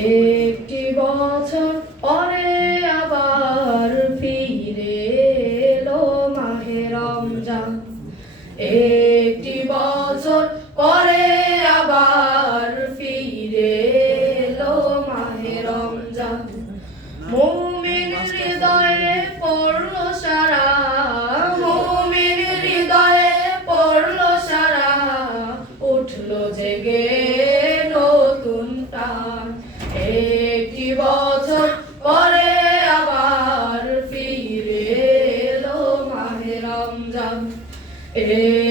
একটি বছর পরে আবার ফিরে এলো মাহে রমজান। একটি বছর পরে আবার ফিরে এলো মাহে রমজান। মুমিন হৃদয়ে পড়ল সারা, মুমিন হৃদয়ে পড়ল সারা, উঠল জেগে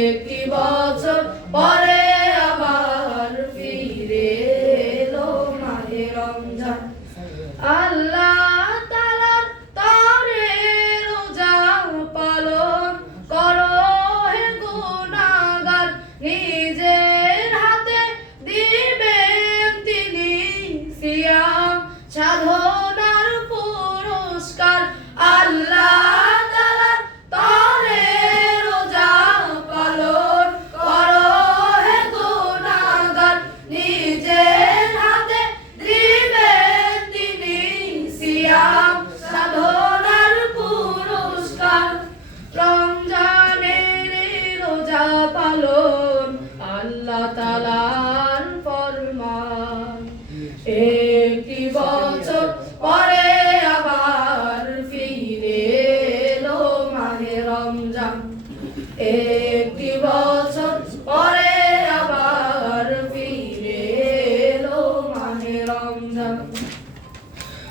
একটি বছর পরে আবার ফিরে এলো মাহে রমজান।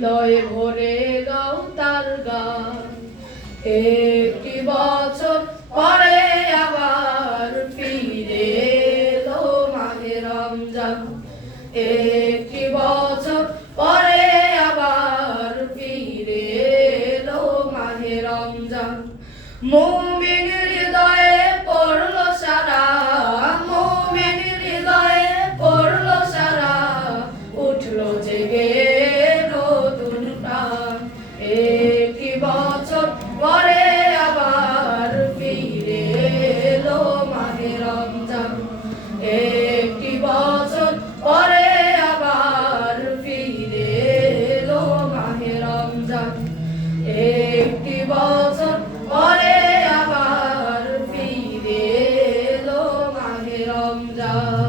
হৃদয়ে ভরে গাও তার গান। একটি বছর পরে আবার ফিরে এলো মাহে রমজান। একটি বছর পরে আবার ফিরে এলো মাহে রমজান। মুমিন